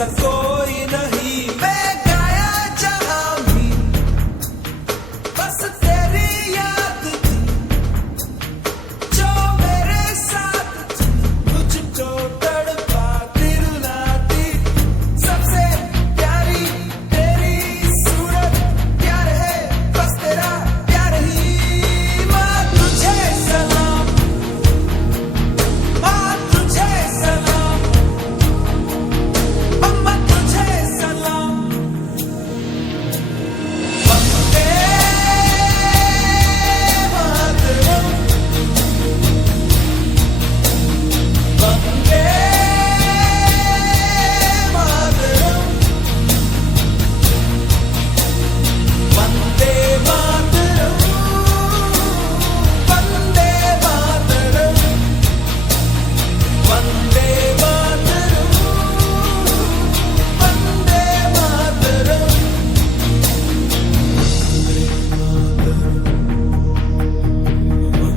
सा कोई नहीं मैं गाया जहां भी बस तेरी याद थी जो मेरे साथ थी मुझको तड़पा दिल ना दी सबसे प्यारी तेरी सूरत प्यार है बस तेरा प्यार ही माँ तुझे सलाम माँ तुझे सलाम अम्मा तुझे सलाम वंदे मातरम वंदे मातरम वंदे मातरम वंदे मातरम वंदे मातरम वंदे मातरम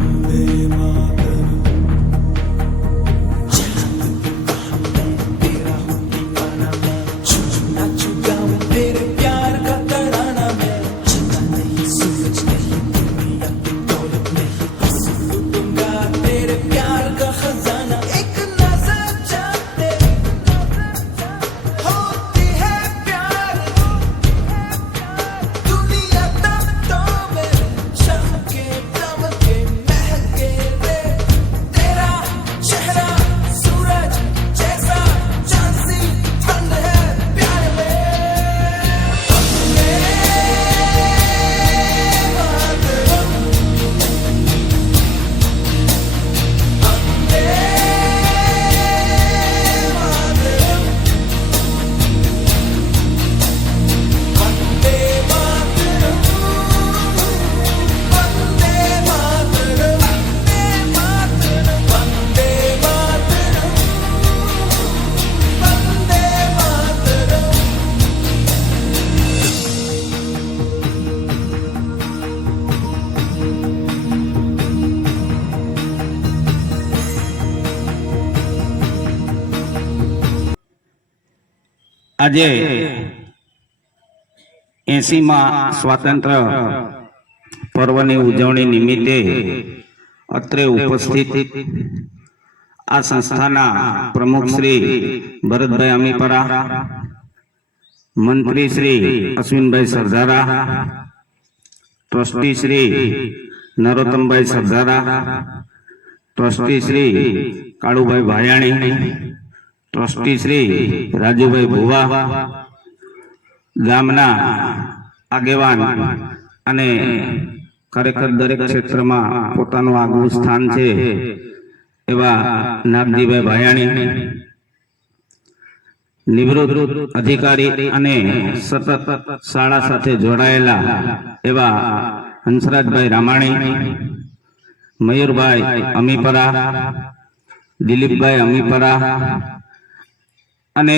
वंदे मातरम तेरा हूँ दीवाना मैं झूमना चुगाऊं तेरे प्यार का तराना मैं चिंता नहीं सूरज नहीं दुनिया की दौलत नहीं बस लूटूंगा तेरे प्यार का खजाना एक नजर चाहते होती है प्यार दुनिया तब तो मेरे चमके दमके महके रे तेरा चेहरा सूरज जैसा चांद सी ठंड है प्यार में वंदे मातरम वंदे मातरम वंदे मातरम वंदे मातरम वंदे मातरम वंदे मातरम આજે 80મા સ્વાતંત્ર્ય પર્વની ઉજવણી નિમિત્તે અત્રે ઉપસ્થિત આ સંસ્થાના પ્રમુખ શ્રી ભરતભાઈ અમીપરા, મંત્રી Shri Ashwinbhai Sardara, trustee Shri Narottambhai Sardara, trustee Shri Kalubhai Bhayani, trustee Shri Rajubhai Bhuva, ગામના આગેવાન અને ખરેખર દરેક ક્ષેત્રમાં પોતાનું આગવું સ્થાન છે એવા નાગજીભાઈ ભાયાણી, નિવૃત્ત અધિકારી અને સતત શાળા સાથે જોડાયેલા એવા હંસરાજભાઈ રામાણી, મયુરભાઈ અમીપરા, દિલીપભાઈ અમીપરા અને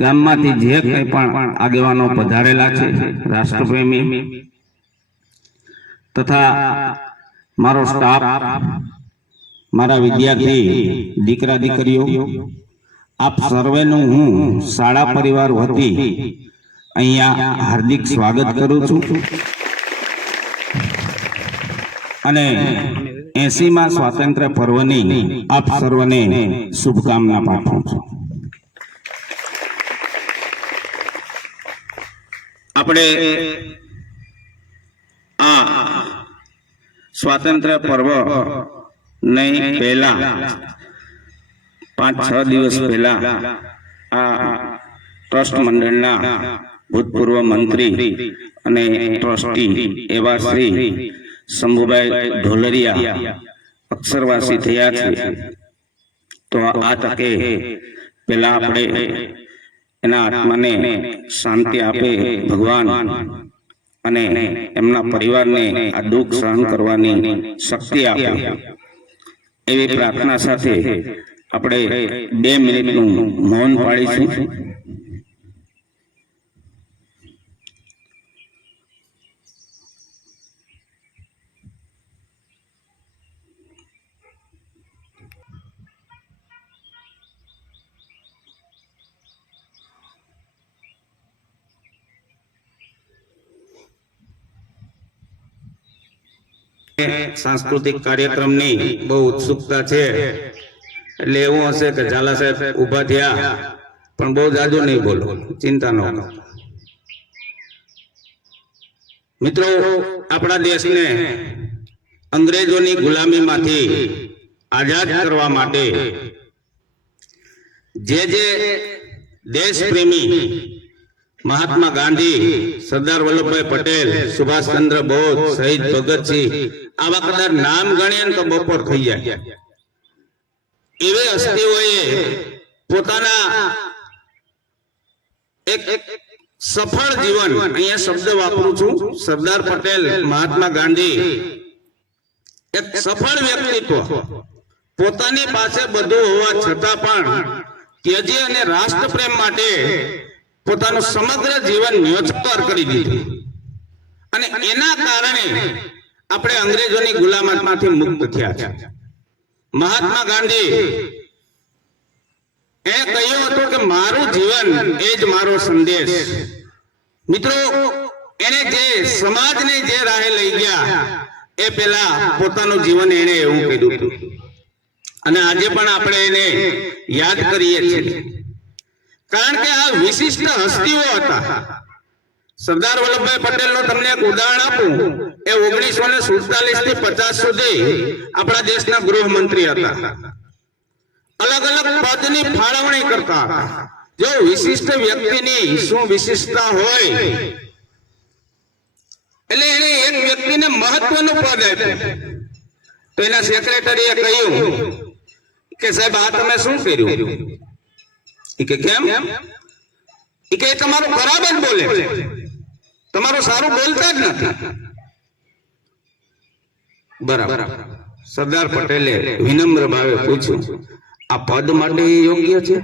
ગામમાંથી જે કંઈ પણ આગેવાનો પધારેલા છે રાષ્ટ્રપ્રેમી તથા મારો સ્ટાફ, મારા વિદ્યાર્થી દીકરા દીકરીઓ, આપ સર્વેનું હું શાળા પરિવાર વતી અહીંયા હાર્દિક સ્વાગત કરું છું અને 80મા સ્વાતંત્ર્ય પર્વની આપ સર્વને શુભકામના પાઠવું છું. આપણે આ સ્વાતંત્ર્ય પર્વ નહીં પહેલા 5-6 દિવસ પહેલા આ ટ્રસ્ટ મંડળના ભૂતપૂર્વ મંત્રી અને ટ્રસ્ટી એવા શ્રી શંભુભાઈ ઢોલરિયા અક્ષરવાસી થયા છે. તો આ તકે પહેલા આપણે એના આત્માને શાંતિ આપે ભગવાન અને એમના પરિવારને આ દુઃખ સહન કરવાની શક્તિ આપે એવી પ્રાર્થના સાથે આપણે 2 મિનિટનું મૌન પાળીશું. સાંસ્કૃતિક કાર્યક્રમની બહુ ઉત્સુકતા છે, એટલે એવું હશે કે ઝાલા સાહેબ ઊભા થયા પણ બહુ જાજુ નહીં બોલો, ચિંતા ન કરો. મિત્રો, આપણા દેશને અંગ્રેજોની ગુલામીમાંથી આઝાદ કરવા માટે જે દેશ પ્રેમી મહાત્મા ગાંધી, સરદાર વલ્લભભાઈ પટેલ, સુભાષચંદ્ર બોઝ, શહીદ ભગતસિંહ, આવા કદાચ નામ ગણીએ તો બપોર થઈ જાય એવી હસ્તીઓએ પોતાના એક સફળ જીવન, અહીંયા શબ્દ વાપરું છું, સરદાર પટેલ, મહાત્મા ગાંધી એક સફળ વ્યક્તિત્વ, પોતાની પાસે બધું હોવા છતાં પણ ત્યજી અને રાષ્ટ્ર પ્રેમ માટે પોતાનું સમગ્ર જીવન ન્યોછાવર કરી દીધું અને એના કારણે આપણે અંગ્રેજોની ગુલામીમાંથી મુક્ત થયા છે. મહાત્મા ગાંધી એ કહ્યું હતું કે મારું જીવન એ જ મારો સંદેશ. મિત્રો, એને જે સમાજને જે રાહે લઈ ગયા એ પેલા પોતાનું જીવન એને એવું કીધું હતું અને આજે પણ આપણે એને યાદ કરીએ છીએ, કારણ કે આ વિશિષ્ટ હસ્તીઓ હતા. સરદાર વલ્લભભાઈ પટેલ નું તમને એક ઉદાહરણ આપું, એ 1947 થી 50 સુધી આપણા દેશના ગૃહમંત્રી હતા. અલગ અલગ પદની ફાળવણી કરતા હતા. જો વિશિષ્ટ વ્યક્તિની શું વિશિષ્ટતા હોય એટલે એને એક વ્યક્તિને મહત્વનું પદ આપ્યું. તો એના સેક્રેટરીએ કહ્યું કે સાહેબ આ તમે શું કર્યું? કે કેમ? કે તમારું ખરાબ જ બોલે છે, તમારું સારું બોલતા જ નથી. બરાબર. સરદાર પટેલે વિનમ્ર ભાવે પૂછ્યું, આ પદ માટે યોગ્ય છે?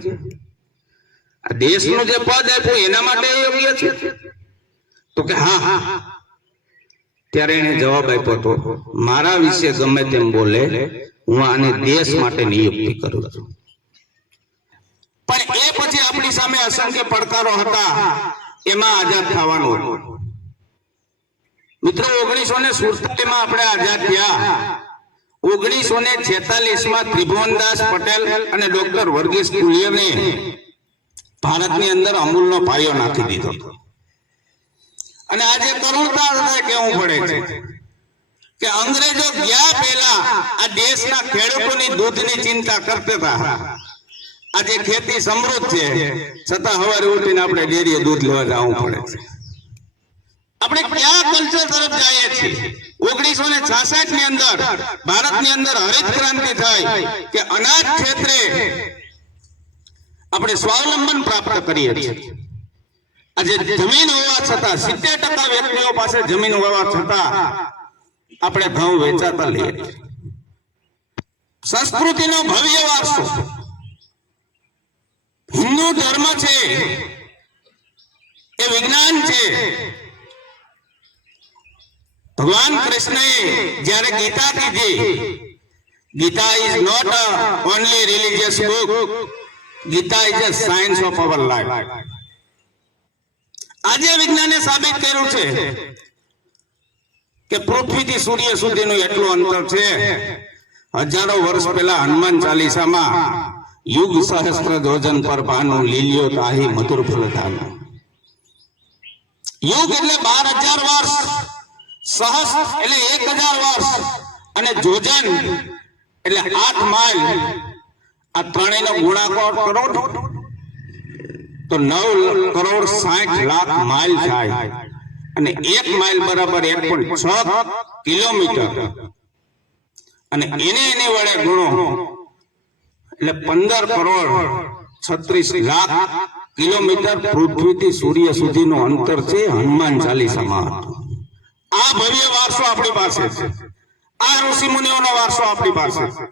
આ દેશનું જે પદ આપ્યું એના માટે યોગ્ય છે? તો કે હા. ત્યારે એને જવાબ આપ્યો હતો, મારા વિશે ગમે તેમ બોલે, હું આને દેશ માટે નિયુક્તિ કરું છું. પણ એ પછી આપણી સામે અસંખ્ય પડકારો હતા, એમાં આઝાદ થવાનું. મિત્રો, 1947 માં આપણે આઝાદ થયા. 1946 માં ત્રિભુવનદાસ પટેલ અને ડોક્ટર વર્ગીસ કુરિયને ભારતની અંદર અમૂલનો પાયો નાખી દીધો. અને આજે કરુણતા કેવું પડે છે કે અંગ્રેજો ગયા પહેલા આ દેશના ખેડૂતોની દૂધની ચિંતા કરતા હતા. આજે ખેતી સમૃદ્ધ છે, છતાં સવારે ઉઠીને આપણે ડેરીએ દૂધ લેવા જવું પડે છે. આપણે કયા કલ્ચર તરફ જઈએ છીએ? 1966 ની અંદર ભારતની અંદર હરિત ક્રાંતિ થઈ કે અનાજ ક્ષેત્રે આપણે સ્વાવલંબન પ્રાપ્ત કરીએ છીએ. આજે જમીન હોવા છતાં 70% વ્યક્તિઓ પાસે જમીન હોવા છતાં આપણે ઘઉં વેચાતા લઈએ છીએ. સંસ્કૃતિનો ભવ્ય વારસો હિન્દુ ધર્મ છે, એ વિજ્ઞાન છે. ભગવાન કૃષ્ણએ જ્યારે ગીતા કીધી, Gita is not only religious book, Gita is a science of our life. આજે વિજ્ઞાને સાબિત કર્યું છે કે પૃથ્વીથી સૂર્ય સુધીનું એટલું અંતર છે. હજારો વર્ષ પહેલા હનુમાન ચાલીસામાં યુગ સહસ્ત્ર યોજન પર ભાનુ લીલ્યો તાહી મધુર ફલદાન. યુગ એટલે 12,000 વર્ષ, સહસ્ત્ર એટલે 1,000 વર્ષ અને યોજન એટલે 8 માઇલ. આ ત્રણેયનો ગુણાકાર કરો તો 9,60,00,000 માઇલ થાય અને 1 માઇલ બરાબર 1.6 કિલોમીટર અને એને વડે ગુણો એટલે 15,36,00,000 કિલોમીટર પૃથ્વીથી સૂર્ય સુધીનું અંતર છે. હનુમાન ચાલીસામાં આ ભવ્ય વારસો આપણી પાસે છે. આ ઋષિ મુનિઓનો વારસો આપણી પાસે છે.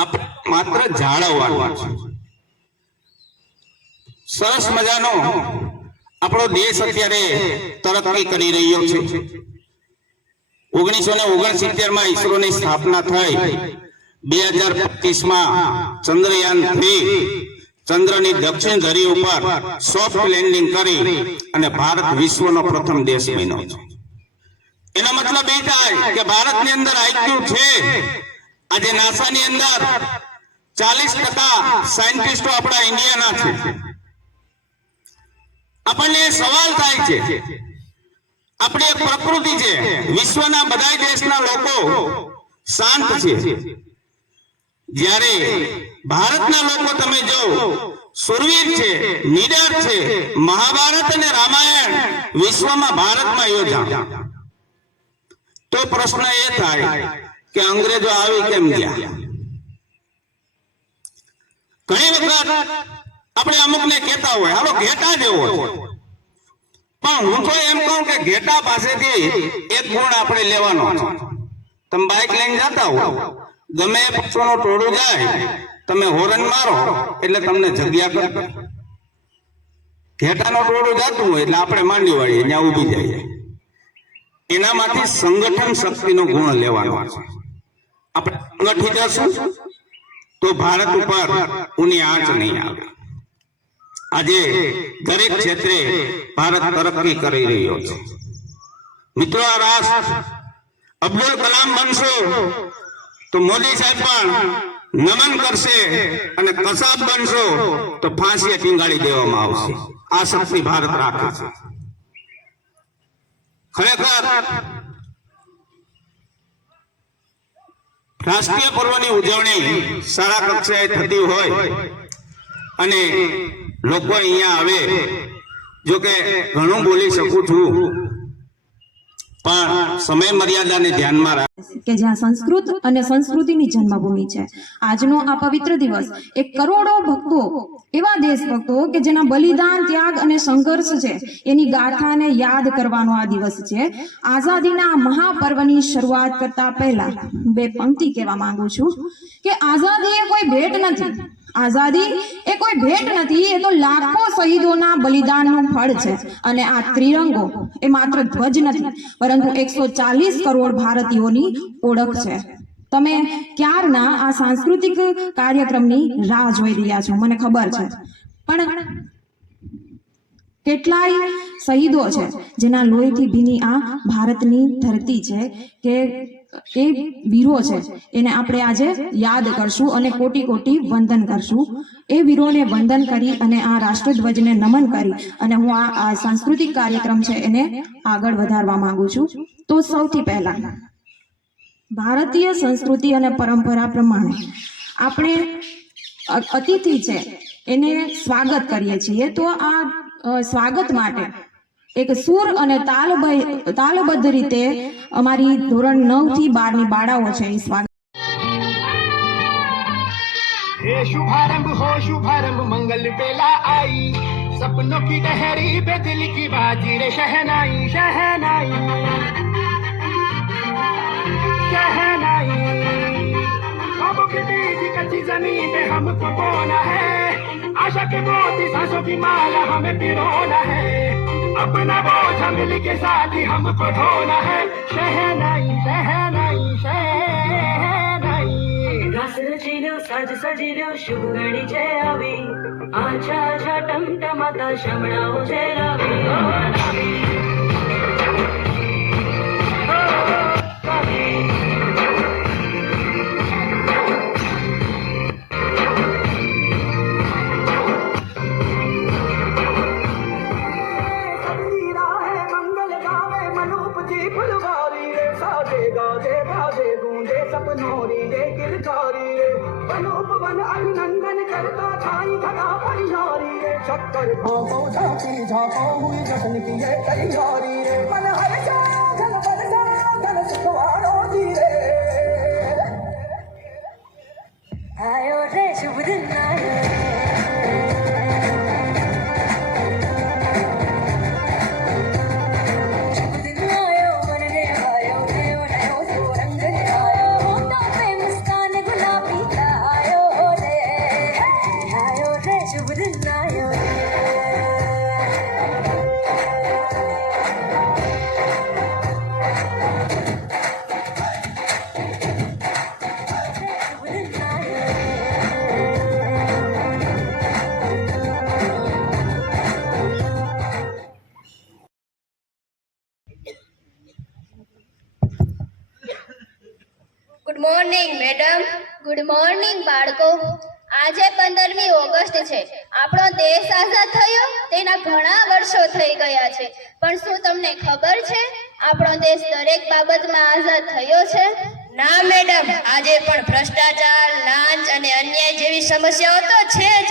આપણે માત્ર જાળવવાનો છે. સરસ મજાનો આપણો દેશ અત્યારે તરક્કી કરી રહ્યો છે. 1969 માં ઈસરોની સ્થાપના થઈ. 2025 માં ચંદ્રયાન-3 ચંદ્રની દક્ષિણ ધરી ઉપર સોફ્ટ લેન્ડિંગ કરી અને ભારત વિશ્વનો પ્રથમ દેશ બન્યો છે. એનો મતલબ એ થાય કે ભારતની અંદર આઈક્યુ છે. આજે નાસાની અંદર 40% સાયન્ટિસ્ટો આપણા ઇન્ડિયાના છે. આપણને સવાલ થાય છે, આપણી એક પ્રકૃતિ છે, વિશ્વના બધા દેશના લોકો શાંત છે, જ્યારે ભારતના લોકો તમે જો સુરવીર છે, નીડર છે. મહાભારત અને રામાયણ વિશ્વમાં ભારતમાં યોજાયા. તો પ્રશ્ન એ થાય કે અંગ્રેજો આવી કેમ ગયા? ઘણી વખત આપણે અમુકને કહેતા હોય હાલો ઘેટા જેવો છે, પણ હું તો એમ કહું કે ઘેટા પાસેથી એક ગુણ આપણે લેવાનો છે. તમે બાઇક લઈને જતા હો, ગમે એ પક્ષોનું ટોળું જાય, તમે હોરન મારો એટલે તમને જગ્યા કરે. ઘેટાનું ટોળું જતું હોય એટલે આપણે માંડી વાળીએ, ત્યાં ઊભી જઈએ. એનામાંથી સંગઠન શક્તિનો ગુણ લેવાનો છે. આપણે સંગઠિત હશું તો ભારત ઉપર ઊની આંચ નહીં આવે. આજે દરેક ક્ષેત્રે ભારત તરક્કી કરી રહ્યો છે. મિત્રો, આ રાષ્ટ્ર અબ્દુલ કલામ બનશો તો મોદી સાહેબ પણ નમન કરશે, અને કસાબ બનશો તો ફાંસીએ ટીંગાડી દેવામાં આવશે. આ શક્તિ ભારત રાખે છે. ખરેખર રાષ્ટ્રીય પર્વની ઉજવણી શાળા કક્ષાએ થતી હોય અને લોકો અહીંયા આવે, જો કે ઘણું બોલી શકું છું, પણ સમય મર્યાદાને ધ્યાનમાં કે જ્યાં સંસ્કૃત અને સંસ્કૃતિની જન્મભૂમિ છે. આજનો આ પવિત્ર દિવસ એક કરોડો ભક્તો, એવા દેશભક્તો કે જેના બલિદાન, ત્યાગ અને સંઘર્ષ છે, એની ગાથાને યાદ કરવાનો આ દિવસ છે. આઝાદીના મહાપર્વની શરૂઆત કરતા પહેલા બે પંક્તિ કહેવા માંગુ છું કે આઝાદી એ કોઈ ભેટ નથી. આઝાદી એ કોઈ ભેટ નથી, એ તો લાખો શહીદોના બલિદાનનું ફળ છે. અને આ ત્રિરંગો એ માત્ર ધ્વજ નથી, પરંતુ 140 કરોડ ભારતીયોની ઓળખ છે. તમે ક્યારના આ સાંસ્કૃતિક કાર્યક્રમની રાહ જોઈ રહ્યા છો, મને ખબર છે, પણ કેટલાય શહીદો છે જેના લોહીથી ભીની આ ભારતની ધરતી છે, કે એ વીરો છે, એને આપણે આજે યાદ કરશું અને કોટી કોટી વંદન કરશું. એ વીરોને વંદન કરી અને આ રાષ્ટ્રધ્વજને નમન કરી અને હું આ સાંસ્કૃતિક કાર્યક્રમ છે એને આગળ વધારવા માંગુ છું. તો સૌથી પહેલા ભારતીય સંસ્કૃતિ અને પરંપરા પ્રમાણે આપણે અતિથિ છે એને સ્વાગત કરીએ છીએ. તો આ સ્વાગત માટે એક સુર અને તાલબદ્ધ રીતે અમારી ધોરણ 9 થી 12 ની બાળાઓ છે એ સ્વાગત. हे शुभारंभ हो शुभारंभ मंगल बेला आई, सपनों की डहरी पे दिल की बाजी रे शहनाई शहनाई शहनाई. ख्वाबों के बीज कच्ची जमीन पे हमको बोना है, आशा के मोती सांसों की माला हमें पिरोना है, अपना बोझ मिल के साथ ही हमको ढोना है. शहनाई शहनाई शहनाई. રસ રચીલ્યો સાજ સજીલ્યો શુભ ઘડી છે આવી, આછા આછા ટમટમાતા શમણાઓ છે લાવી. अभिनंदन करता छाई घटा परिहारी रे, शक्कर भावों झांकी झांकों हुई जश्न की ये तैयारी रे. मन हर जा धन बरसा धन सुखवारो दी रे. આયો રે શુભ દિન આયો, શુભ દિન આયો, મન રે આયો, દેવ નયો સો રંગ રે આયો, હોઠોं पे मुस्कान गुलाबी का आयो रे, आयो रे शुभ दिन आयो रे. शुभ दिन आयो रे. મેડમ. ગુડ મોર્નિંગ બાળકો. આજે 15મી ઓગસ્ટ છે. આપણો દેશ આઝાદ થયો તેના ઘણા વર્ષો થઈ ગયા છે, પણ શું તમને ખબર છે આપણો દેશ દરેક બાબતમાં આઝાદ થયો છે? ના મેડમ, આજે પણ ભ્રષ્ટાચાર, લાંચ અને અન્યાય જેવી સમસ્યાઓ તો છે જ.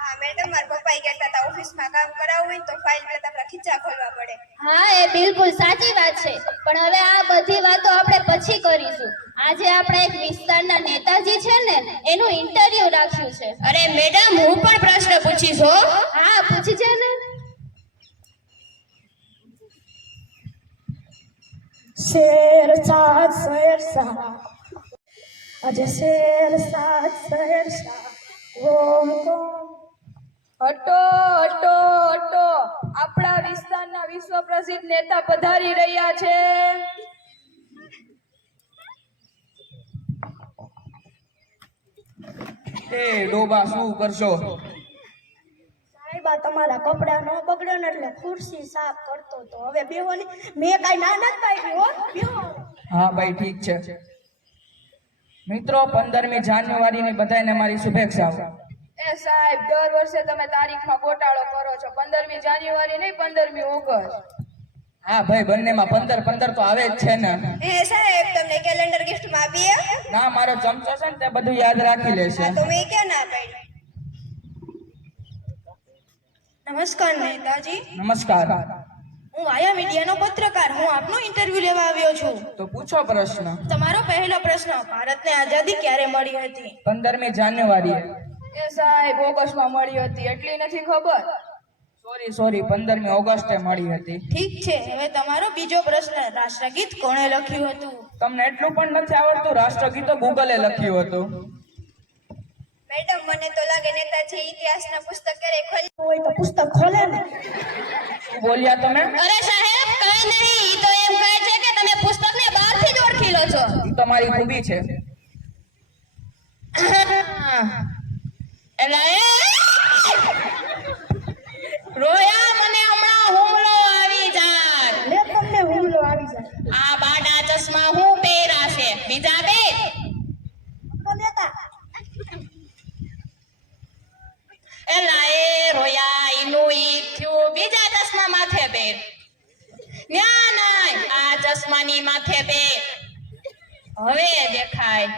હા મેડમ, મારા પપ્પાએ કહેતા હતા ઓફિસમાં કામ કરાવવું હોય તો ફાઇલ કરતા આપણા ખીચા ખોલવા પડે. હા, એ બિલકુલ સાચી વાત છે, પણ હવે આ બધી વાતો આપણે પછી કરીશું. આજે આપણે એક વિસ્તારના નેતાજી છે ને એનું ઇન્ટરવ્યુ રાખ્યું છે. અરે મેડમ, હું પણ પ્રશ્ન પૂછીશ હો. હા, પૂછજે ને. શેર સાત શેર સાત, આજે શેર સાત શેર સાત, ઓમ કોમ. હટો હટો હટો, આપણા વિસ્તારના વિશ્વ પ્રસિદ્ધ નેતા પધારી રહ્યા છે. એ ડોબા શું કરશો? સાહેબ, આ તમારા કપડા ન બગડ્યો ને એટલે ખુરશી સાફ કરતો તો. હવે બેહો ને, મેં કાંઈ ના નથી પાડી હો. બેહો. હા ભાઈ, ઠીક છે. મિત્રો, 15મી જાન્યુઆરીની બધાને મારી શુભેચ્છાઓ. એ સાહેબ, દર વર્ષે તમે તારીખમાં ગોટાળો કરો છો. 15મી જાન્યુઆરી નહીં, 15મી ઓગસ્ટ. હા ભાઈ, બંનેમાં 15 તો આવે જ છે ને. એ સાહેબ, તમને કેલેન્ડર ગિફ્ટમાં આપીએ? ના, મારો ચમચો છે ને તે બધું યાદ રાખી લેશે. હા, તો મેં ક્યાં ના પાડી. નમસ્કાર નેતાજી. નમસ્કાર. હું આયા મીડિયાનો પત્રકાર. હું આપનો ઇન્ટરવ્યુ લેવા આવ્યો છું. તો પૂછો પ્રશ્ન. તમારો પહેલો પ્રશ્ન, ભારતને આઝાદી ક્યારે મળી હતી? 15મી જાન્યુઆરી. એ સાહેબ, ઓગસ્ટમાં મળી હતી એટલી નથી ખબર. સોરી, 15મી ઓગસ્ટે મળી હતી. ઠીક છે. હવે તમારો બીજો પ્રશ્ન, રાષ્ટ્રગીત કોણે લખ્યું હતું? તમને એટલું પણ નથી આવડતું? રાષ્ટ્રગીત તો ગૂગલે લખ્યું હતું. મેડમ, મને તો લાગે નેતાજી ઇતિહાસના પુસ્તક ક્યારે ખોલ્યું હોય તો પુસ્તક ખોલે ને. શું બોલ્યા તમે? અરે સાહેબ, કઈ નહીં, ઈ તો એમ કહે છે કે તમે પુસ્તકને બહારથી જ ઓળખી લો છો. એ તો મારી ખૂબી છે. રોયા, મને હમણાં હુમલો આવી જાય. લે, તમને હુમલો આવી જાય. આ બાડા ચશ્મા હું પહેરાશે? બીજા બે. તો નેતા એલા એ રોયા, ઈનું ઈ થયું, બીજા ચશ્મા માથે પહેર. ન્યા નાય, આ ચશ્માની માથે પહેર. હવે દેખાય.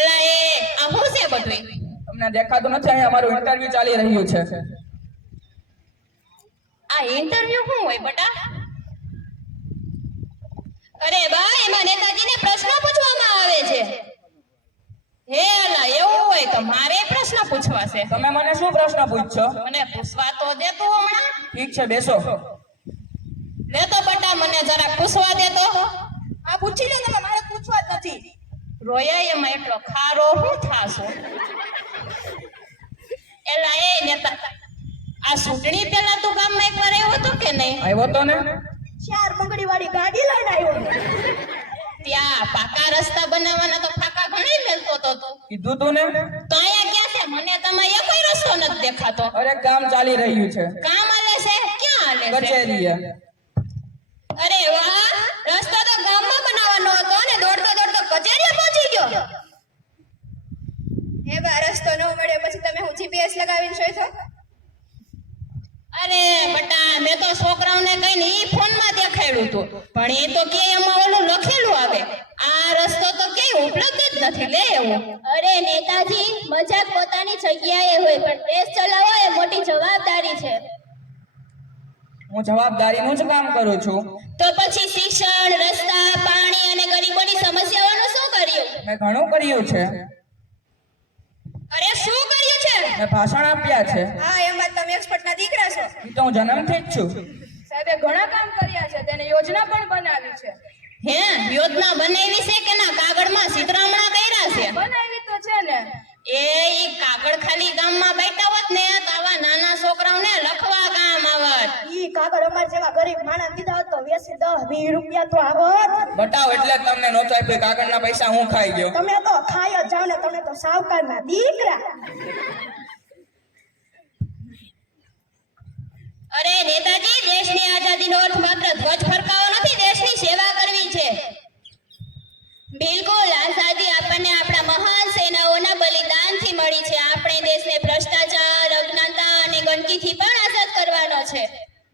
એલા એ આ શું છે બધું? તમને દેખાતું નથી? અહીંયા અમારું ઇન્ટરવ્યુ ચાલી રહ્યું છે. આ ઇન્ટરવ્યુ શું હોય બટા? અરે બા, એમાં નેતાજીને પ્રશ્નો પૂછવામાં આવે છે. હે અલા, એવું હોય તો મારે પ્રશ્ન પૂછવા છે. તમે મને શું પ્રશ્ન પૂછશો? મને પૂછવા તો દે તું હમણાં. ઠીક છે, બેસો. લે તો બટા, મને જરાક પૂછવા દે તો. આ પૂછી લો તમે, મારે પૂછવા જ નથી. રોયા, એમાં એટલો ખારો શું થાશો? એલા એ નેતા, આ ચૂંટણી પહેલા તું ગામમાં એકવાર આવ્યો હતો કે નહીં? આવ્યો તો ને. 4 બંગડી વાળી ગાડી લઈને આવ્યો. ત્યાં પાકા રસ્તા બનાવવાના તો ફાકા ઘણી મેલતો તો તું. કીધું તું ને. તો અહીંયા ક્યાં છે? મને તમારે એ કોઈ રસ્તો નથી દેખાતો. અરે, કામ ચાલી રહ્યું છે. કામ હાલે છે? ક્યાં હાલે છે? કચેરીએ. અરે વાહ, રસ્તો તો ગામમાં બનાવવાનો હતો અને દોડતો દોડતો કચેરીએ પહોંચી ગયો. હે બા, રસ્તો ન મળ્યો પછી તમે હું જીપીએસ લગાવીને જોઈ છો? અરે બટા, મેં તો છોકરાઓને કહીને ઈ ફોનમાં દેખાડ્યું હતું, પણ એ તો કે એમાં ઓલું લખેલું આવે. આ રસ્તો તો ક્યાંય ઉપલબ્ધ જ નથી. લે એવું. અરે નેતાજી, મજાક પોતાની જગ્યાએ હોય, પણ દેશ ચલાવવો એ મોટી જવાબદારી છે. હું જવાબદારીનું જ કામ કરું છું. તો પછી શિક્ષણ, રસ્તા, પાણી અને ગરીબોની સમસ્યાઓનું શું કર્યું? મેં ઘણું કર્યું છે. અરે શું કર્યું છે? મેં ભાષણ આપ્યા છે. હા, એમાં તમે એક્સપર્ટના દીકરા છો. એ તો હું જન્મથી જ છું. સાહેબે ઘણા કામ કર્યા છે, તેને યોજના પણ બનાવી છે. હે, યોજના બનાવી છે કે ના કાગળમાં ચિત્રામણા કર્યા છે? બનાવી તો છે ને. ઈ કાગળ ખાલી ગામમાં બેઠા હોત ને તો આવા નાના છોકરાઓને લખવા કામ આવત. ઈ કાગળ અમાર જેવા ગરીબ માણસ દીધા હોત તો વેસી 10-20 રૂપિયા તો આવત. બતાવો, એટલે જ તમને નહોતો આપ્યો. કાગળના પૈસા હું ખાઈ ગયો. તમે તો ખાઈ જ જાવ ને, તમે તો સાવકારના દીકરા. અરે નેતાજી, દેશની આઝાદીનો અર્થ માત્ર ધ્વજ ફરકાવો નથી, દેશની સેવા કરવી છે. બિલકુલ, આઝાદી આપણને આપણા મહાન સેનાઓના બલિદાનથી મળી છે. આપણે દેશને ભ્રષ્ટાચાર, અજ્ઞાનતા અને ગંદકીથી પણ આઝાદ કરવાનો છે.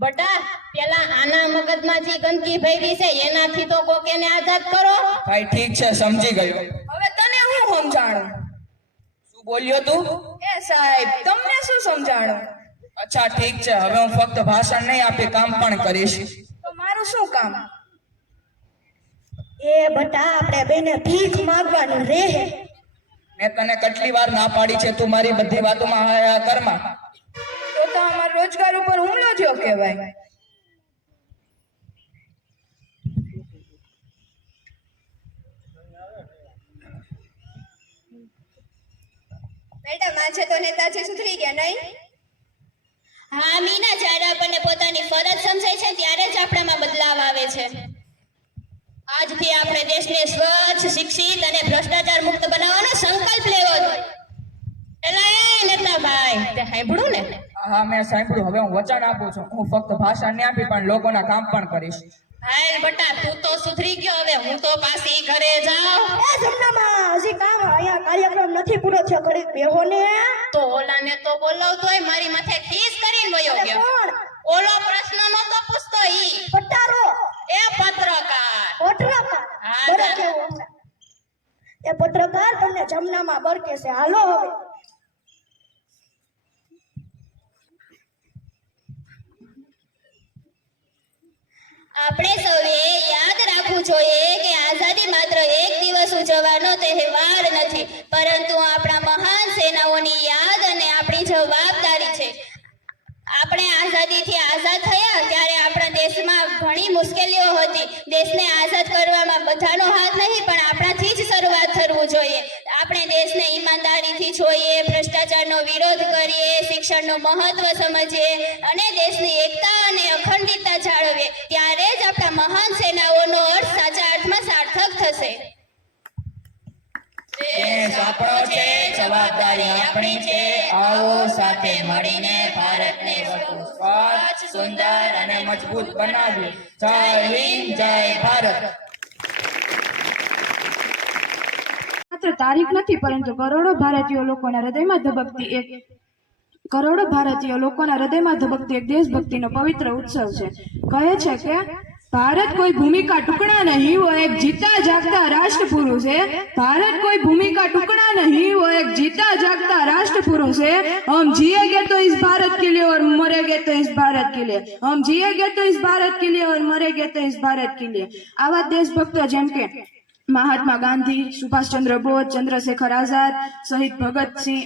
બટા પેલા આના મગજમાં જે ગંદકી ભરી છે એનાથી તો કોકેને આઝાદ કરો. ભાઈ ઠીક છે, સમજી ગયો. હવે તને હું સમજાણું? શું બોલ્યો તું? એ સાહેબ તમને શું સમજાણું? અચ્છા ઠીક છે, હવે હું ફક્ત ભાષણ નહીં આપી, કામ પણ કરીશ. તો મારું શું કામ? એ બટા આપણે બેને ભીખ માંગવાનું રહે. મેં તને કેટલી વાર ના પાડી છે, તું મારી બધી વાતોમાં હા હા કરમાં. તો અમારા રોજગાર ઉપર હુમલો થયો કહેવાય. મેડમ, આજે તો નેતાજી સુધરી ગયા નહીં? હા મીના, જ્યારે આપણને પોતાની ફરજ સમજાય છે ત્યારે જ આપણામાં બદલાવ આવે છે. આજથી આપણે દેશને સ્વચ્છ, શિક્ષિત અને ભ્રષ્ટાચાર મુક્ત બનાવવાનો સંકલ્પ લેવો જોઈએ. એટલે એ નેતાભાઈ, તે સાંભળ્યું ને? હા મેં સાંભળ્યું. હવે હું વચન આપું છું, હું ફક્ત ભાષણ નહીં આપી પણ લોકોના કામ પણ કરીશ. હાય બટા, તું તો સુધરી ગયો. હવે હું તો પાછી ઘરે જાઉં. એ જમનામાં હજી કામ અહીંયા કાર્યક્રમ નથી પૂરો થયો, ઘડીક બેહો ને. તો ઓલાને તો બોલાવતોય મારી માથે ખીસ કરીને વયો ગયો. કોણ? ઓલો પ્રશ્ન નતો પૂછતો ઈ. પટારો એ પત્રકાર. પત્રકાર હા, બરે કેવું હમણાં. એ પત્રકાર તમને જમનામાં બરકે છે. હાલો હવે. આપણે સૌએ યાદ રાખવું જોઈએ કે આઝાદી માત્ર એક દિવસ ઉજવવાનો તહેવાર નથી, પરંતુ આપણા મહાન સેનાઓની યાદ અને આપણી જવાબદારી છે. આપણે આઝાદીથી આઝાદ થયા ત્યારે આપણા દેશમાં ઘણી મુશ્કેલીઓ હતી. દેશને આઝાદ કરવામાં બધાનો હાથ નહીં, પણ આપણાથી જ શરૂઆત કરવું જોઈએ. આપણે દેશને ઈમાનદારીથી જોઈએ, ભ્રષ્ટાચારનો વિરોધ કરીએ, શિક્ષણનું મહત્વ સમજીએ અને દેશની એકતા અને અખંડિતતા જાળવીએ, ત્યારે જ આપણા મહાન સેનાઓનો અર્થ સાચા અર્થમાં સાર્થક થશે. દેશ આપણો છે, જવાબદારી આપણી છે. આવો સાથે મળીને ભારતને વધુ સ્વચ્છ, સુંદર અને મજબૂત બનાવીએ. જય હિન્દ, જય ભારત. માત્ર તારીખ નથી, પરંતુ કરોડો ભારતીય લોકોના હૃદયમાં ધબકતી એક દેશભક્તિનો પવિત્ર ઉત્સવ છે. કહે છે કે ભારત કોઈ ભૂમિકા ટુકડા નહીં, वो एक जीता जागता राष्ट्र पुरुष है. भारत कोई भूमिका टुकड़ा नहीं, वो एक जीता जागता राष्ट्र पुरुष है. हम जिएंगे तो इस भारत के लिए और मरेंगे तो इस भारत के लिए. हम जिएंगे तो इस भारत के लिए और मरेंगे तो इस भारत के लिए. આવા દેશભક્તો જેમ કે મહાત્મા ગાંધી, સુભાષચંદ્ર બોઝ, ચંદ્રશેખર આઝાદ, શહીદ ભગતસિંહ.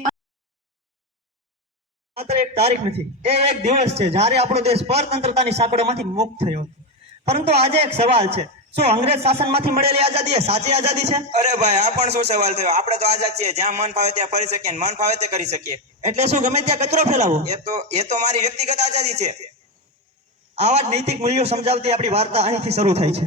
માત્ર એક તારીખ નથી, એ એક દિવસ છે જ્યારે આપણો દેશ પરતંત્રતાની સાંકળોમાંથી મુક્ત થયો હતો. પરંતુ આજે એક સવાલ છે, શું અંગ્રેજ શાસનમાંથી મળેલી આઝાદી એ સાચી આઝાદી છે? અરે ભાઈ, આ પણ શું સવાલ થયો? આપણે તો આઝાદ છીએ, જ્યાં મન ફાવે ત્યાં ફરી શકીએ, મન ફાવે તે કરી શકીએ. એટલે શું ગમે ત્યાં કચરો ફેલાવો? એ તો મારી વ્યક્તિગત આઝાદી છે. આવા જ નૈતિક મૂલ્યો સમજાવતી આપણી વાર્તા અહીંથી શરૂ થાય છે.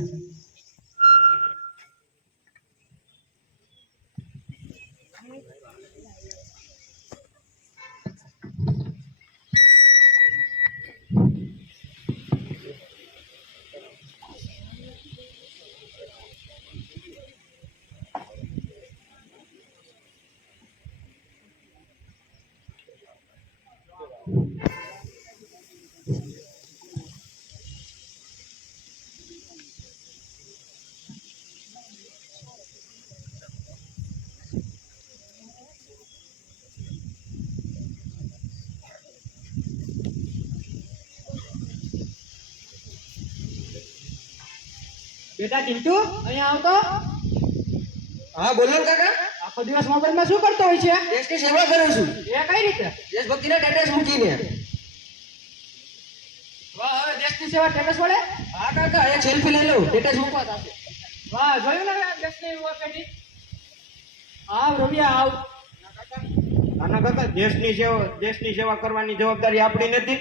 બેટા ટિન્ટુ, અહીંયા આવતો. હા બોલો કાકા. આખો દિવસ મોબાઈલમાં શું કરતો હોય છે? દેશની સેવા કરું છું. એ કઈ રીતે? દેશભક્તિના ટેટસ મૂકીને. વાહ, હવે દેશની સેવા ટેટસ વડે? હા કાકા, એક સેલ્ફી લઈ લઉં, ટેટસ મૂકવા થશે. વાહ, જોયું ને દેશની યુવા પેઢી. આવ રવિયા આવ. નાના કાકા, દેશની સેવા કરવાની જવાબદારી આપણી નથી.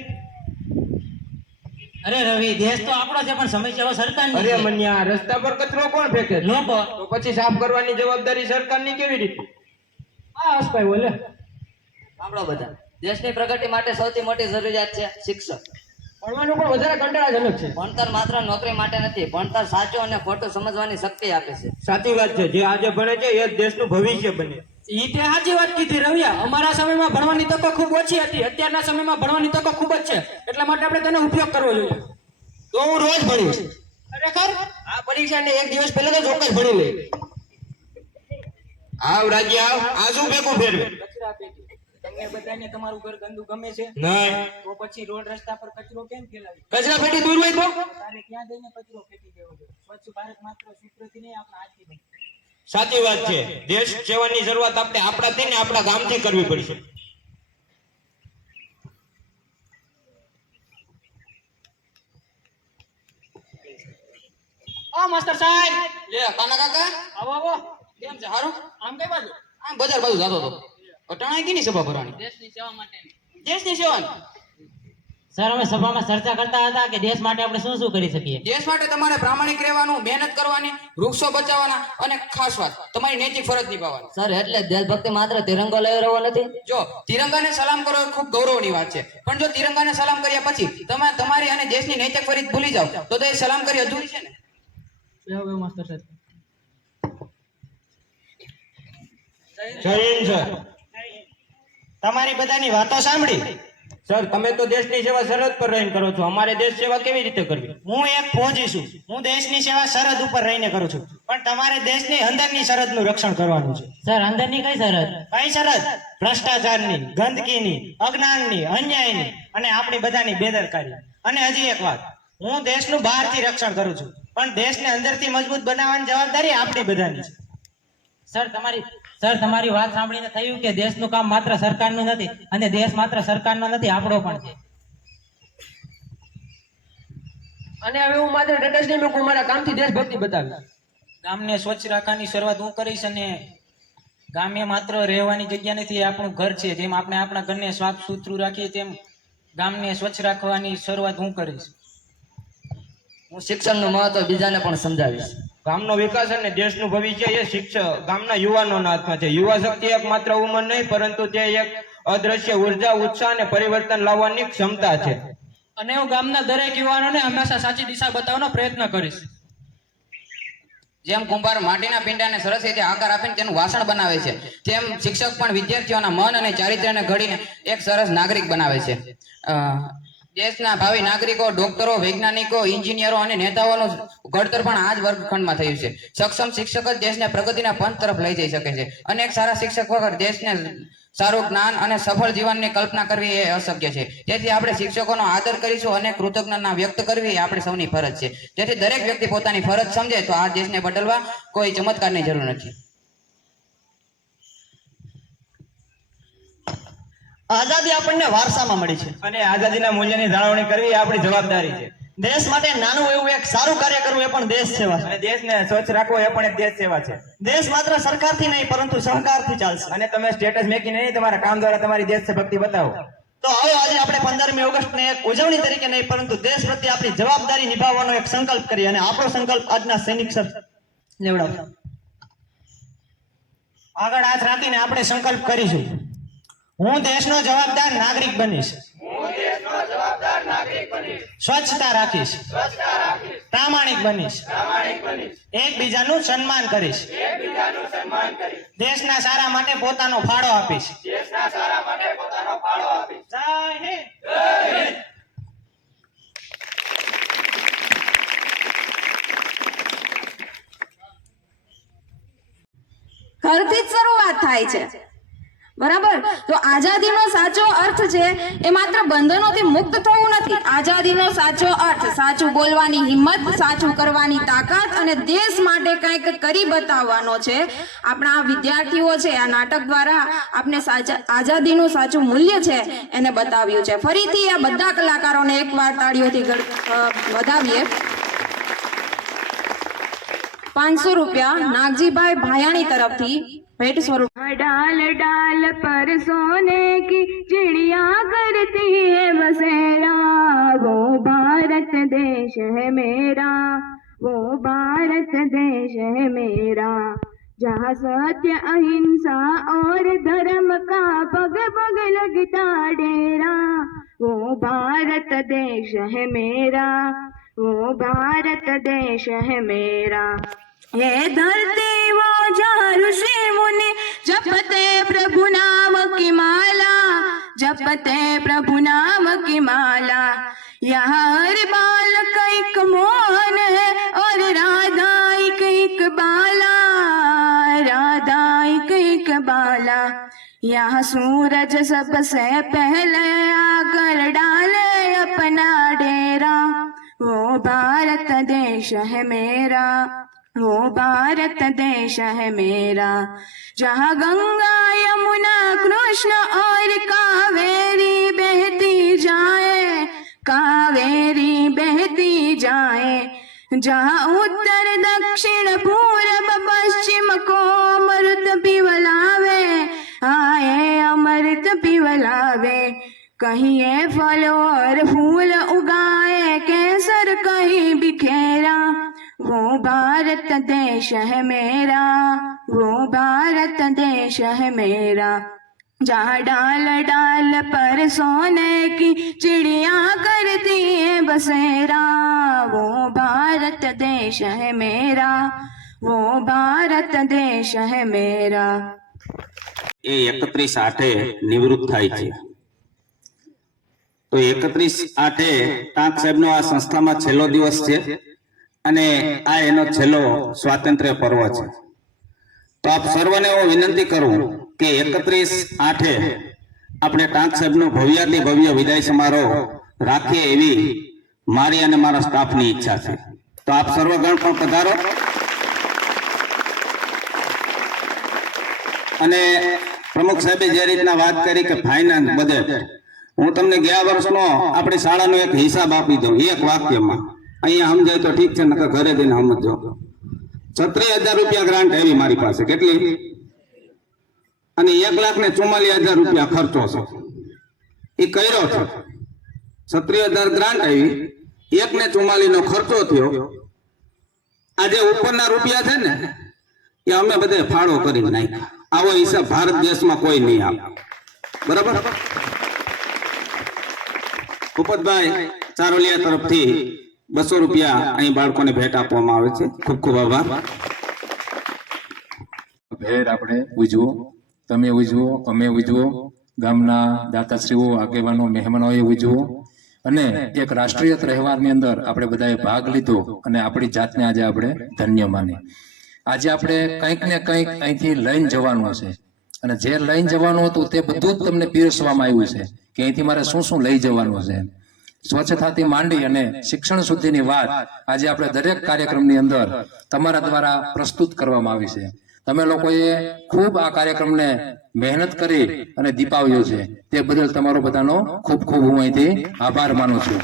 અરે રવિ, દેશ તો આપણો છે પણ સમય સેવા સરકારની અરે છે. મન્યા, રસ્તા પર કચરો કોણ ફેંકે? લોકો. તો પછી સાફ કરવાની જવાબદારી સરકારની કેવી રીતે? હા હસભાઈ બોલે. સાંભળો બધા, દેશની પ્રગતિ માટે સૌથી મોટી જરૂરિયાત છે શિક્ષણ. ભણવાનું પણ વધારે કંટાળાજનક છે. ભણતર માત્ર નોકરી માટે નથી, ભણતર સાચું અને ખોટું સમજવાની શક્તિ આપે છે. સાચી વાત છે. જે આજે ભણે છે એ જ દેશનું ભવિષ્ય બને. ઈ તે સાચી વાત કીધી રવિયા. અમારા સમયમાં ભણવાની તકો ખૂબ ઓછી હતી, અત્યારના સમયમાં ભણવાની તકો ખૂબ જ છે, એટલા માટે આપણે તેનો ઉપયોગ કરવો જોઈએ. તો હું રોજ ભણીશ. ખરેખર આ પરીક્ષાને એક દિવસ પહેલા તો ચોક્કસ ભણી લઈ. આવ રાજ્ય આવ. આ શું ભેગું ફેરવે? કચરા પેટી. તમને બધાને તમારું ઘર ગંદુ ગમે છે? નહીં. તો પછી રોડ રસ્તા પર કચરો કેમ ફેલાવી? કચરા પેટી દૂર હોય તો તારે ક્યાં જઈને કચરો ફેંકી દેવો જોઈએ? સ્વચ્છ ભારત માત્ર સૂત્રથી નહીં, આપણા હાથથી બને. સાચી વાત છે. દેશ સેવાની શરૂઆત આપણે આપણાથી ને આપણા ગામથી કરવી પડશે. માસ્ટર સાહેબ, લે કાના કાકા, આવો આવો. કેમ છે? હારું? આમ કઈ બાજુ? આમ બજાર બાજુ જતો હતો. અટાણા કીની સભા ભરવાની? દેશની સેવા માટે. દેશની સેવા. સર, અમે સભામાં ચર્ચા કરતા હતા કે દેશ માટે આપણે શું શું કરી શકીએ. દેશ માટે તમારે પ્રામાણિક રહેવાનું, મહેનત કરવાની, વૃક્ષો બચાવવાના અને ખાસ વાત તમારી નૈતિક ફરજ નિભાવવાની. સર, એટલે દેશભક્તિ માત્ર તિરંગો લઈ રહ્યો નથી. જો તિરંગાને સલામ કરો એ ખૂબ ગૌરવની વાત છે, પણ જો તિરંગાને સલામ કર્યા પછી તમે તમારી અને દેશની નૈતિક ફરજ ભૂલી જાઓ તો એ સલામ કરી અધૂરી છે ને. માસ્ટર સાહેબ. જય હિન્દ સર. તમારી બધાની વાતો સાંભળી. સર, તમે તો દેશની સેવા સરહદ પર રહીને કરો છો. અમારે દેશ સેવા કેવી રીતે કરવી? હું એક ફૌજી છું. હું દેશની સેવા સરહદ ઉપર રહીને કરું છું, પણ તમારે દેશની અંદરની સરહદનું રક્ષણ કરવાનું છે. સર, અંદરની કઈ સરહદ? કઈ સરહદ? ભ્રષ્ટાચારની, ગંદકીની, અજ્ઞાનની, અન્યાયની અને આપણી બધાની બેદરકારી. અને હજી એક વાત, હું દેશનું બહારથી રક્ષણ કરું છું, પણ દેશને અંદરથી મજબૂત બનાવવાની જવાબદારી આપણી બધાની છે. સર, તમારી વાત સાંભળીને થયું કે દેશનું કામ માત્ર સરકારનું નથી અને દેશ માત્ર સરકારનો નથી, આપણો પણ છે. અને હવે હું માત્ર સ્ટેટસ નહીં મૂકું, મારા કામથી દેશભક્તિ બતાવીશ. ગામને સ્વચ્છ રાખવાની શરૂઆત હું કરીશ અને ગામે માત્ર રહેવાની જગ્યા નથી, એ આપણું ઘર છે. જેમ આપણે આપણા ઘરને સાફ સુથરું રાખીએ તેમ ગામને સ્વચ્છ રાખવાની શરૂઆત હું કરીશ. હું શિક્ષણનું મહત્વ બીજાને પણ સમજાવીશ. ગામનો વિકાસ અને દેશનું ભવિષ્ય એ શિક્ષક ગામના યુવાનોના હાથમાં છે. યુવા શક્તિ એક માત્ર ઉંમર નહીં, પરંતુ તે એક અદ્રશ્ય ઉર્જા, ઉત્સાહ અને પરિવર્તન લાવવાની ક્ષમતા છે. અને હું ગામના દરેક યુવાનોને હંમેશા સાચી દિશા બતાવવાનો પ્રયત્ન કરીશ. જેમ કુંભાર માટીના પિંડાને સરસ રીતે આકાર આપીને તેનું વાસણ બનાવે છે, તેમ શિક્ષક પણ વિદ્યાર્થીઓના મન અને ચારિત્ર્યને ઘડીને એક સરસ નાગરિક બનાવે છે. દેશના ભાવિ નાગરિકો, ડોક્ટરો, વૈજ્ઞાનિકો, એન્જિનિયરો અને નેતાઓનું ઘડતર પણ આ જ વર્ગખંડમાં થયું છે. સક્ષમ શિક્ષક જ દેશને પ્રગતિના પંથ તરફ લઈ જઈ શકે છે, અને એક સારા શિક્ષક વગર દેશને સારું જ્ઞાન અને સફળ જીવનની કલ્પના કરવી એ અશક્ય છે. તેથી આપણે શિક્ષકોનો આદર કરીશું અને કૃતજ્ઞતા વ્યક્ત કરવી એ આપણી સૌની ફરજ છે. જેથી દરેક વ્યક્તિ પોતાની ફરજ સમજે તો આ દેશને બદલવા કોઈ ચમત્કારની જરૂર નથી. આઝાદી આપણને વારસામાં મળી છે અને આઝાદીના મૂલ્યની જાળવણી કરવી એ આપણી જવાબદારી છે. દેશ માટે નાનું એવું એક સારું કાર્ય કરવું એ પણ દેશ સેવા છે. અને દેશને સ્વચ્છ રાખવો એ પણ એક દેશ સેવા છે. દેશ માત્ર સરકારથી નહીં પરંતુ સહકારથી ચાલશે. અને તમે સ્ટેટસ મેકીને નહીં, તમારા કામ દ્વારા તમારી દેશભક્તિ બતાવો. તો આવો આજે આપણે 15મી ઓગસ્ટને એક ઉજવણી તરીકે નહીં પરંતુ દેશ પ્રત્યે આપણી જવાબદારી નિભાવવાનો એક સંકલ્પ કરીએ, અને આપણો સંકલ્પ આજના સૈનિક સર લેવડાવો. આગળ હાથ રાખીને આપણે સંકલ્પ કરીશું. હું દેશનો જવાબદાર નાગરિક બનીશ. સ્વચ્છતા રાખીશ. પ્રામાણિક બનીશ. એકબીજાનું સન્માન કરીશ. દેશના સારા માટે પોતાનો ફાળો આપીશ. જય હિન્દ. ઘરથી જ શરૂઆત થાય છે, બરાબર? તો આઝાદીનો સાચો અર્થ છે એ માત્ર બંધનોથી મુક્ત થવું નથી. આઝાદીનો સાચો અર્થ સાચું બોલવાની હિંમત, સાચું કરવાની તાકાત અને દેશ માટે કંઈક કરી બતાવવાનો છે. આપણા વિદ્યાર્થીઓ છે આ નાટક દ્વારા આપણે આઝાદીનું સાચું મૂલ્ય છે એને બતાવ્યું છે. ફરીથી આ બધા કલાકારોને એકવાર તાળીઓથી વધાવીએ. 500 રૂપિયા નાગજીભાઈ ભાયાણી તરફથી भेंट स्वरूप। डाल डाल पर सोने की चिड़िया करती है बसेरा, वो भारत देश है मेरा, वो भारत देश है मेरा, जहाँ सत्य अहिंसा और धर्म का पग पग लगता डेरा, वो भारत देश है मेरा, वो भारत देश है मेरा। ये धरती वो जहाँ ऋषि मुनि जपते प्रभु नाम की माला, जपते प्रभु नाम की माला। यहाँ हर बाल कैक मोहन है और राधा कैक बाला, राधा कैक बाला। यहाँ सूरज सबसे पहले आकर डाले अपना डेरा। वो भारत देश है मेरा, वो भारत देश है मेरा। जहाँ गंगा यमुना कृष्ण और कावेरी बहती जाए, कावेरी बहती जाए। जहाँ उत्तर दक्षिण पूर्व पश्चिम को अमृत पिवलावे, आए अमृत पिवलावे। कहीं ये फल और फूल उगाए, केसर कहीं बिखेरा। वो भारत देश है मेरा, वो भारत देश है मेरा। जहाँ डाल डाल पर सोने की चिड़िया करती है बसेरा। वो भारत देश है मेरा, वो भारत देश है मेरा। એ 31/8 નિવૃત્ત થાય છે। તો 31/8 ટાંક સાહેબનો આ સંસ્થામાં છેલ્લો દિવસ છે અને આ એનો છેલ્લો સ્વાતંત્ર્ય પર્વ છે। તો આપ સર્વને હું વિનંતી કરું કે 31/8 આપણે ટાંક સાહેબનો ભવ્યાતિ ભવ્ય વિદાય સમારોહ રાખીએ એવી મારી અને મારા સ્ટાફની ઈચ્છા છે। તો આપ સર્વગણ પણ પધારો। અને પ્રમુખ સાહેબે જે રીતના વાત કરી કે ફાઇનાન્સ બજેટ, હું તમને ગયા વર્ષનો આપણી શાળાનો એક હિસાબ આપી દઉં એક વાક્યમાં, અહીંયા સમજાય તો ઠીક છે, નકર ઘરે જઈને સમજો। 36,000 રૂપિયા ગ્રાન્ટ આવી મારી પાસે, કેટલી? અને 1,44,000 રૂપિયા ખર્ચો છે, એ કર્યો છે। 36,000 ગ્રાન્ટ આવી, 1,44,000 નો ખર્ચો થયો। આ જે ઉપરના રૂપિયા છે ને એ અમે બધે ફાળો કરી નાખ્યા। આવો હિસાબ ભારત દેશમાં કોઈ નહીં આપે, બરાબર? ભૂપતભાઈ ચારોલિયા તરફથી 200 રૂપિયા અહીં બાળકોને ભેટ આપવામાં આવે છે। ખૂબ ખૂબ આભાર। ભેટ આપણે ઉજવો, તમે ઉજવો, અમે ઉજવો, ગામના દાતાશ્રીઓ, આગેવાનો, મહેમાનોએ ઉજવો અને એક રાષ્ટ્રીય તહેવારની અંદર આપણે બધાએ ભાગ લીધો અને આપણી જાતને આજે આપણે ધન્ય માની। આજે આપણે કંઈક ને કંઈક અહીંથી લઈને જવાનું છે અને જે લઈને જવાનું હતું તે બધું જ તમને પીરસવામાં આવ્યું છે કે અહીંથી મારે શું શું લઈ જવાનું છે। સ્વચ્છતાથી માંડી અને શિક્ષણ સુધીની વાત આજે આપણે દરેક કાર્યક્રમની અંદર તમારા દ્વારા પ્રસ્તુત કરવામાં આવી છે। તમે લોકોએ ખૂબ આ કાર્યક્રમને મહેનત કરી અને દીપાવ્યો છે, તે બદલ તમારો બધાનો ખૂબ ખૂબ હું અહીંથી આભાર માનું છું।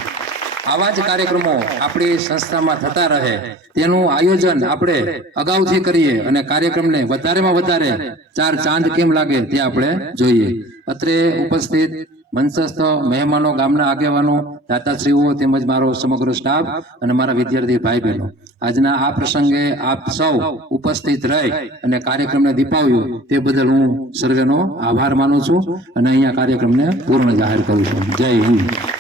આવા જ કાર્યક્રમો આપણી સંસ્થામાં થતા રહે તેનું આયોજન આપણે અગાઉથી કરીએ અને કાર્યક્રમને વધારેમાં વધારે 4 ચાંદ કેમ લાગે તે આપણે જોઈએ। અત્રે ઉપસ્થિત મંચસ્થ મહેમાનો, ગામના આગેવાનો, દાતાશ્રીઓ તેમજ મારો સમગ્ર સ્ટાફ અને મારા વિદ્યાર્થી ભાઈ બહેનો, આજના આ પ્રસંગે આપ સૌ ઉપસ્થિત રહી અને કાર્યક્રમને દીપાવ્યો તે બદલ હું સર્વેનો આભાર માનું છું અને અહીંયા કાર્યક્રમને પૂર્ણ જાહેર કરું છું। જય હિન્દ।